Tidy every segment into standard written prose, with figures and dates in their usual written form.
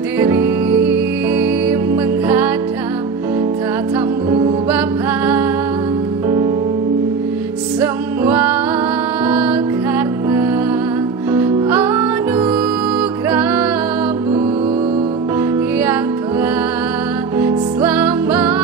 berdiri menghadap tatamu Bapa, semua karena anugerah-Mu yang telah selamatkanku.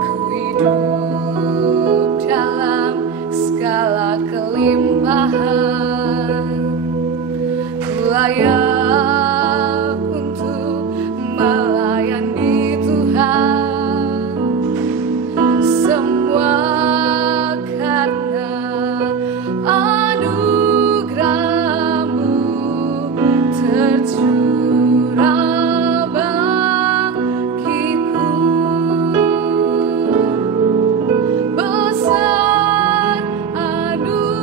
Ku hidup dalam segala kelimpahan, ku layak untuk melayani Tuhan, semua karena anugerah-Mu tercurah bagiku. Besar anugerah-Mu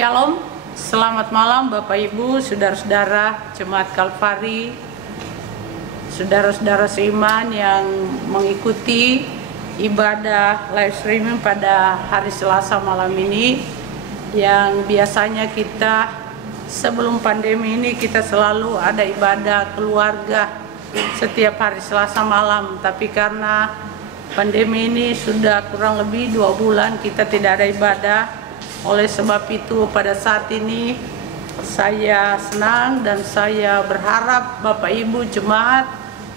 Shalom, selamat malam Bapak Ibu, saudara-saudara Jemaat Kalvari, saudara-saudara seiman yang mengikuti ibadah live streaming pada hari Selasa malam ini. Yang biasanya kita sebelum pandemi ini kita selalu ada ibadah keluarga setiap hari Selasa malam, tapi karena pandemi ini sudah kurang lebih 2 bulan kita tidak ada ibadah. Oleh sebab itu pada saat ini saya senang dan saya berharap Bapak Ibu jemaat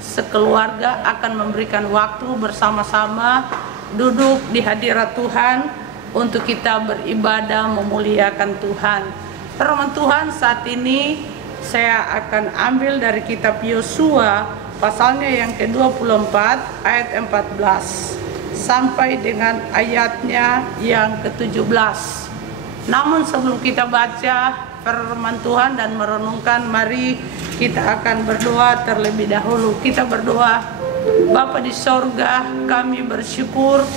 sekeluarga akan memberikan waktu bersama-sama duduk di hadirat Tuhan untuk kita beribadah memuliakan Tuhan. Firman Tuhan saat ini saya akan ambil dari kitab Yosua pasalnya yang ke-24 ayat 14 sampai dengan ayatnya yang ke-17. Namun sebelum kita baca firman Tuhan dan merenungkan, mari kita akan berdoa terlebih dahulu. Kita berdoa. Bapa di sorga, kami bersyukur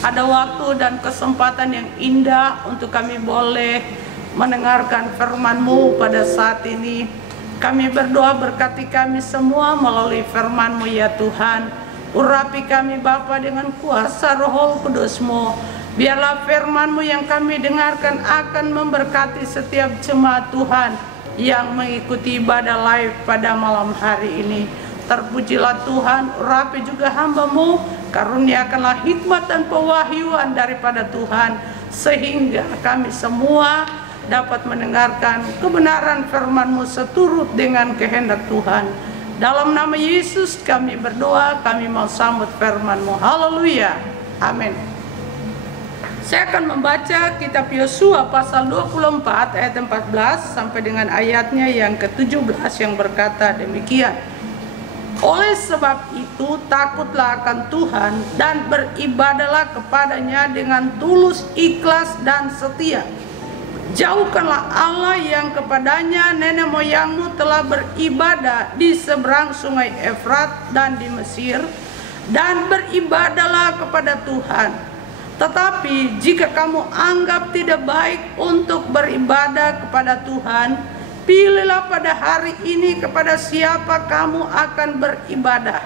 ada waktu dan kesempatan yang indah untuk kami boleh mendengarkan firman-Mu pada saat ini. Kami berdoa berkati kami semua melalui firman-Mu ya Tuhan. Urapi kami Bapa dengan kuasa Roh Kudus-Mu. Biarlah firman-Mu yang kami dengarkan akan memberkati setiap jemaat Tuhan yang mengikuti ibadah live pada malam hari ini. Terpujilah Tuhan, urapi juga hamba-Mu, karuniakanlah hikmat dan pewahyuan daripada Tuhan, sehingga kami semua dapat mendengarkan kebenaran firman-Mu seturut dengan kehendak Tuhan. Dalam nama Yesus kami berdoa, kami mau sambut firman-Mu. Haleluya, amin. Saya akan membaca kitab Yosua pasal 24 ayat 14 sampai dengan ayatnya yang ke-17 yang berkata demikian. Oleh sebab itu takutlah akan Tuhan dan beribadahlah kepadanya dengan tulus, ikhlas dan setia. Jauhkanlah Allah yang kepadanya nenek moyangmu telah beribadah di seberang sungai Efrat dan di Mesir, dan beribadahlah kepada Tuhan. Tetapi jika kamu anggap tidak baik untuk beribadah kepada Tuhan, pilihlah pada hari ini kepada siapa kamu akan beribadah.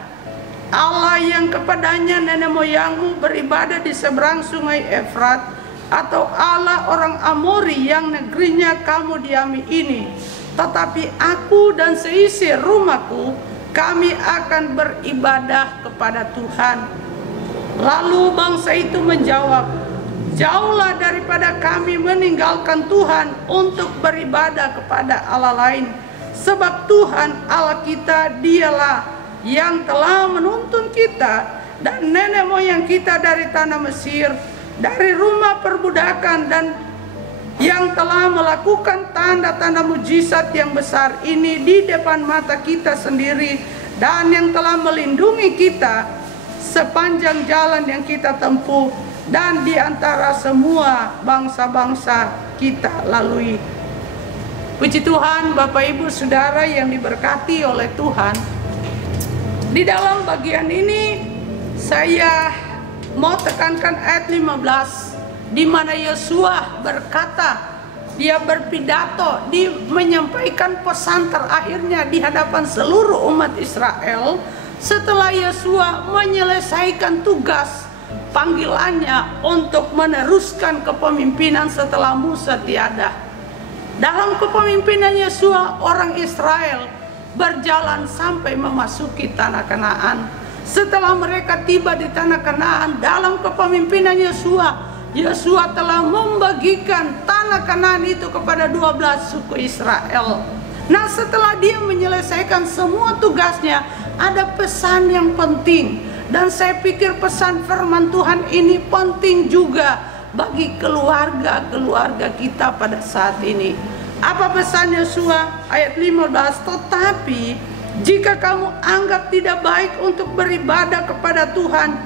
Allah yang kepadanya nenek moyangmu beribadah di seberang sungai Efrat, atau Allah orang Amori yang negerinya kamu diami ini. Tetapi aku dan seisi rumahku, kami akan beribadah kepada Tuhan. Lalu bangsa itu menjawab, jauhlah daripada kami meninggalkan Tuhan untuk beribadah kepada Allah lain. Sebab Tuhan Allah kita dialah yang telah menuntun kita dan nenek moyang kita dari tanah Mesir, dari rumah perbudakan, dan yang telah melakukan tanda-tanda mujizat yang besar ini di depan mata kita sendiri, dan yang telah melindungi kita sepanjang jalan yang kita tempuh dan di antara semua bangsa-bangsa kita lalui. Puji Tuhan, Bapak Ibu Saudara yang diberkati oleh Tuhan. Di dalam bagian ini saya mau tekankan ayat 15 di mana Yosua berkata, dia berpidato, dia menyampaikan pesan terakhirnya di hadapan seluruh umat Israel. Setelah Yosua menyelesaikan tugas panggilannya untuk meneruskan kepemimpinan setelah Musa tiada. Dalam kepemimpinan Yosua, orang Israel berjalan sampai memasuki tanah Kanaan. Setelah mereka tiba di tanah Kanaan, dalam kepemimpinan Yosua, Yosua telah membagikan tanah Kanaan itu kepada 12 suku Israel. Nah, setelah dia menyelesaikan semua tugasnya, ada pesan yang penting, dan saya pikir pesan firman Tuhan ini penting juga bagi keluarga-keluarga kita pada saat ini. Apa pesan Yosua? Ayat 15, tetapi jika kamu anggap tidak baik untuk beribadah kepada Tuhan,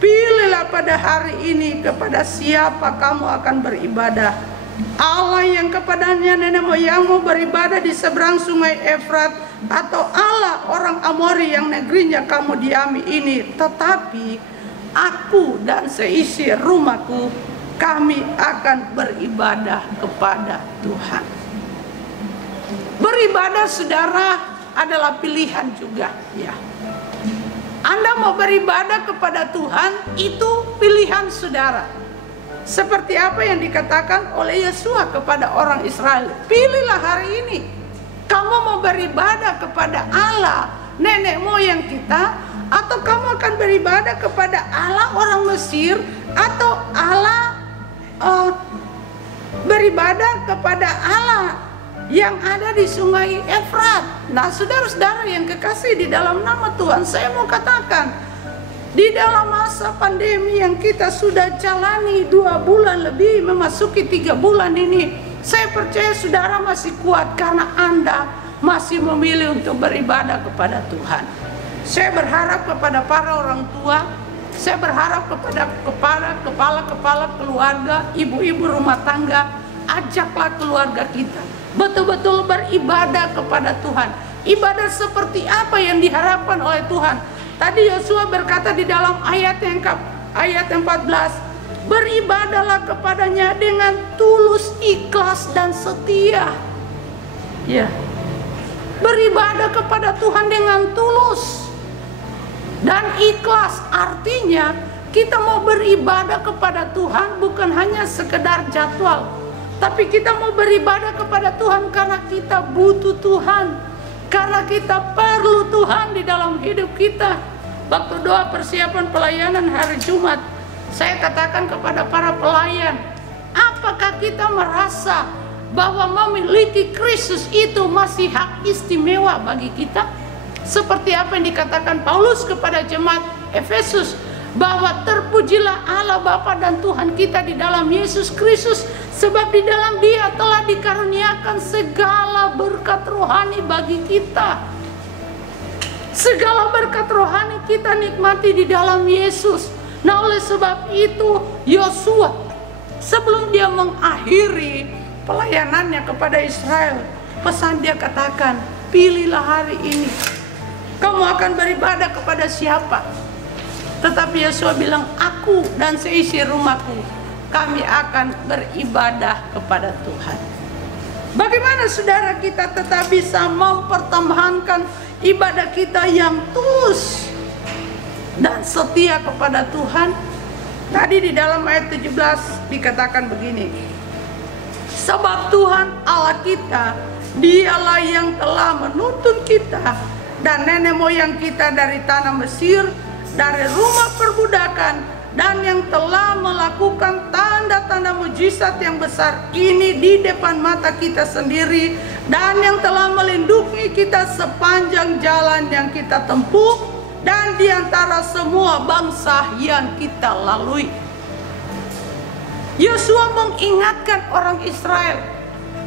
pilihlah pada hari ini kepada siapa kamu akan beribadah. Allah yang kepadanya nenek moyangmu beribadah di seberang sungai Efrat, atau Allah orang Amori yang negerinya kamu diami ini. Tetapi aku dan seisi rumahku, kami akan beribadah kepada Tuhan. Beribadah, saudara, adalah pilihan juga, ya. Anda mau beribadah kepada Tuhan, itu pilihan saudara. Seperti apa yang dikatakan oleh Yosua kepada orang Israel. Pilihlah hari ini. Kamu mau beribadah kepada Allah nenek moyang kita, atau kamu akan beribadah kepada Allah orang Mesir, atau Allah beribadah kepada Allah yang ada di sungai Efrat. Nah, saudara-saudara yang kekasih di dalam nama Tuhan, saya mau katakan, di dalam masa pandemi yang kita sudah jalani 2 bulan lebih, memasuki 3 bulan ini, saya percaya saudara masih kuat karena Anda masih memilih untuk beribadah kepada Tuhan. Saya berharap kepada para orang tua, saya berharap kepada kepala-kepala keluarga, ibu-ibu rumah tangga, ajaklah keluarga kita betul-betul beribadah kepada Tuhan. Ibadah seperti apa yang diharapkan oleh Tuhan? Tadi Yosua berkata di dalam ayat 14, beribadahlah kepadanya dengan tulus, ikhlas, dan setia. Ya, beribadah kepada Tuhan dengan tulus dan ikhlas. Artinya kita mau beribadah kepada Tuhan bukan hanya sekedar jadwal, tapi kita mau beribadah kepada Tuhan karena kita butuh Tuhan, karena kita perlu Tuhan di dalam hidup kita. Waktu doa persiapan pelayanan hari Jumat, saya katakan kepada para pelayan, apakah kita merasa bahwa memiliki Kristus itu masih hak istimewa bagi kita? Seperti apa yang dikatakan Paulus kepada jemaat Efesus, bahwa terpujilah Allah Bapa dan Tuhan kita di dalam Yesus Kristus, sebab di dalam Dia telah dikaruniakan segala berkat rohani bagi kita. Segala berkat rohani kita nikmati di dalam Yesus. Nah, oleh sebab itu Yosua sebelum dia mengakhiri pelayanannya kepada Israel, pesan dia katakan, pilihlah hari ini. Kamu akan beribadah kepada siapa? Tetapi Yosua bilang, aku dan seisi rumahku, kami akan beribadah kepada Tuhan. Bagaimana saudara kita tetap bisa mempertahankan ibadah kita yang tulus dan setia kepada Tuhan? Tadi di dalam ayat 17 dikatakan begini, sebab Tuhan Allah kita, Dialah yang telah menuntun kita dan nenek moyang kita dari tanah Mesir, dari rumah perbudakan, dan yang telah melakukan tanda-tanda mujizat yang besar ini di depan mata kita sendiri, dan yang telah melindungi kita sepanjang jalan yang kita tempuh dan di antara semua bangsa yang kita lalui. Yosua mengingatkan orang Israel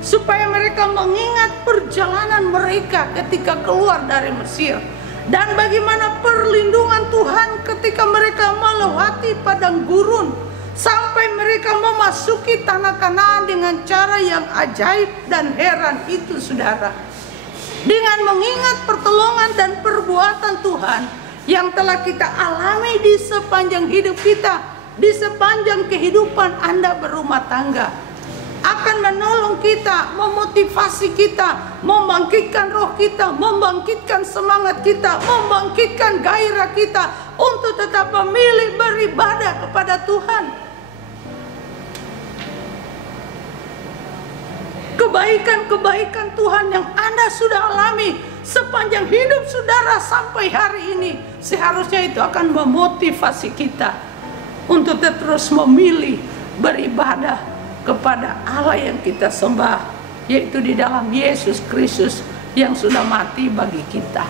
supaya mereka mengingat perjalanan mereka ketika keluar dari Mesir, dan bagaimana perlindungan Tuhan ketika mereka melewati padang gurun sampai mereka memasuki tanah Kanaan dengan cara yang ajaib dan heran itu, saudara. Dengan mengingat pertolongan dan perbuatan Tuhan yang telah kita alami di sepanjang hidup kita, di sepanjang kehidupan Anda berumah tangga, akan menolong kita, memotivasi kita, membangkitkan roh kita, membangkitkan semangat kita, membangkitkan gairah kita untuk tetap memilih beribadah kepada Tuhan. Kebaikan-kebaikan Tuhan yang Anda sudah alami sepanjang hidup saudara sampai hari ini, seharusnya itu akan memotivasi kita untuk terus memilih beribadah kepada Allah yang kita sembah, yaitu di dalam Yesus Kristus yang sudah mati bagi kita.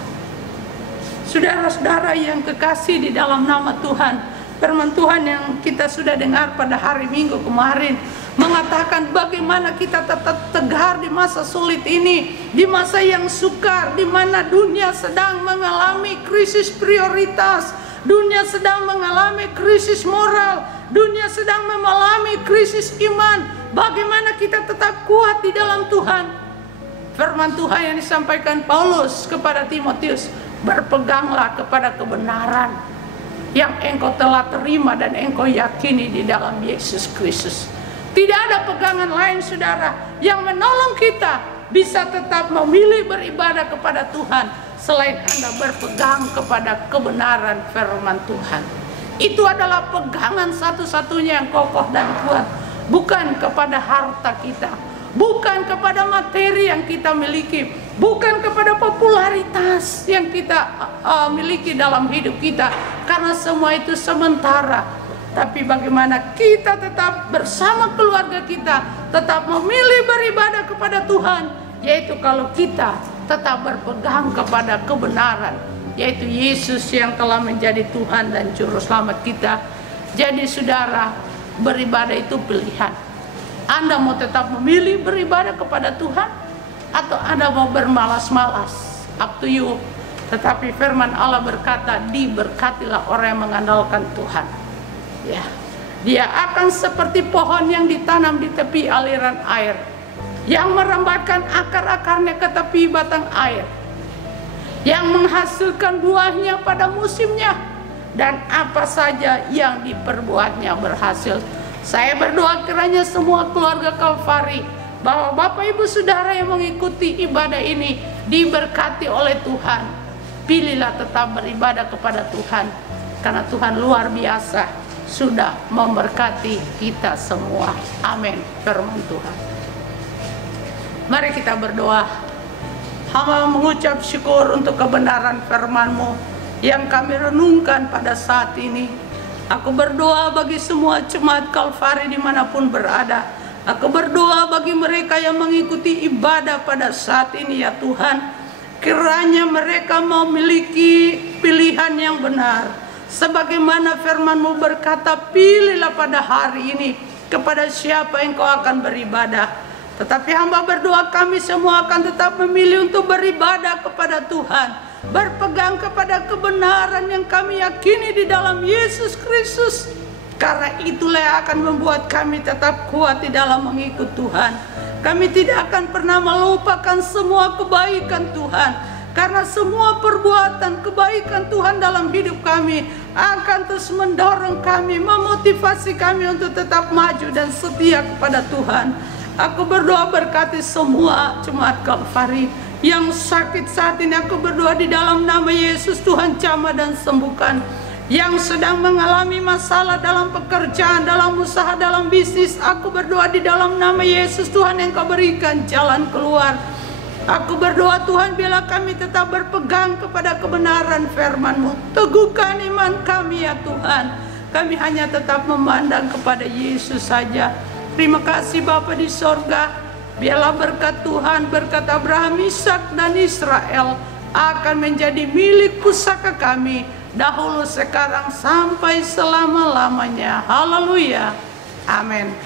Saudara-saudara yang kekasih di dalam nama Tuhan, firman Tuhan yang kita sudah dengar pada hari Minggu kemarin mengatakan bagaimana kita tetap tegar di masa sulit ini, di masa yang sukar, di mana dunia sedang mengalami krisis prioritas, dunia sedang mengalami krisis moral, dunia sedang mengalami krisis iman. Bagaimana kita tetap kuat di dalam Tuhan? Firman Tuhan yang disampaikan Paulus kepada Timotius, berpeganglah kepada kebenaran yang engkau telah terima dan engkau yakini di dalam Yesus Kristus. Tidak ada pegangan lain saudara yang menolong kita bisa tetap memilih beribadah kepada Tuhan selain Anda berpegang kepada kebenaran firman Tuhan. Itu adalah pegangan satu-satunya yang kokoh dan kuat, bukan kepada harta kita, bukan kepada materi yang kita miliki, bukan kepada popularitas yang kita miliki dalam hidup kita, karena semua itu sementara. Tapi bagaimana kita tetap bersama keluarga kita tetap memilih beribadah kepada Tuhan, yaitu kalau kita tetap berpegang kepada kebenaran, yaitu Yesus yang telah menjadi Tuhan dan Juru Selamat kita. Jadi saudara, beribadah itu pilihan. Anda mau tetap memilih beribadah kepada Tuhan, atau Anda mau bermalas-malas? Up to you. Tetapi firman Allah berkata, diberkatilah orang yang mengandalkan Tuhan. Ya, dia akan seperti pohon yang ditanam di tepi aliran air, yang merambatkan akar-akarnya ke tepi batang air, yang menghasilkan buahnya pada musimnya, dan apa saja yang diperbuatnya berhasil. Saya berdoa kiranya semua keluarga Kalvari, bahwa Bapak Ibu Saudara yang mengikuti ibadah ini diberkati oleh Tuhan. Pilihlah tetap beribadah kepada Tuhan, karena Tuhan luar biasa sudah memberkati kita semua. Amin. Firman Tuhan. Mari kita berdoa. Hamba mengucap syukur untuk kebenaran firman-Mu yang kami renungkan pada saat ini. Aku berdoa bagi semua jemaat Kalvari dimanapun berada. Aku berdoa bagi mereka yang mengikuti ibadah pada saat ini ya Tuhan. Kiranya mereka memiliki pilihan yang benar. Sebagaimana firman-Mu berkata, pilihlah pada hari ini kepada siapa engkau akan beribadah. Tetapi hamba berdoa kami semua akan tetap memilih untuk beribadah kepada Tuhan, berpegang kepada kebenaran yang kami yakini di dalam Yesus Kristus. Karena itulah yang akan membuat kami tetap kuat di dalam mengikut Tuhan. Kami tidak akan pernah melupakan semua kebaikan Tuhan, karena semua perbuatan kebaikan Tuhan dalam hidup kami akan terus mendorong kami, memotivasi kami untuk tetap maju dan setia kepada Tuhan. Aku berdoa berkati semua jemaat Kalvari yang sakit saat ini. Aku berdoa di dalam nama Yesus, Tuhan jamah dan sembuhkan. Yang sedang mengalami masalah dalam pekerjaan, dalam usaha, dalam bisnis, aku berdoa di dalam nama Yesus, Tuhan yang Kau berikan jalan keluar. Aku berdoa Tuhan, bila kami tetap berpegang kepada kebenaran firman-Mu, teguhkan iman kami ya Tuhan. Kami hanya tetap memandang kepada Yesus saja. Terima kasih Bapa di sorga. Biarlah berkat Tuhan, berkat Abraham, Ishak dan Israel akan menjadi milik pusaka kami, dahulu, sekarang, sampai selama-lamanya. Haleluya. Amin.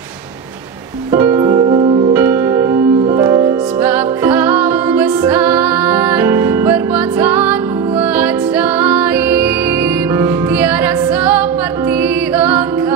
Sebab Kau besar, perbuatanmu ajaib, tiada seperti Engkau.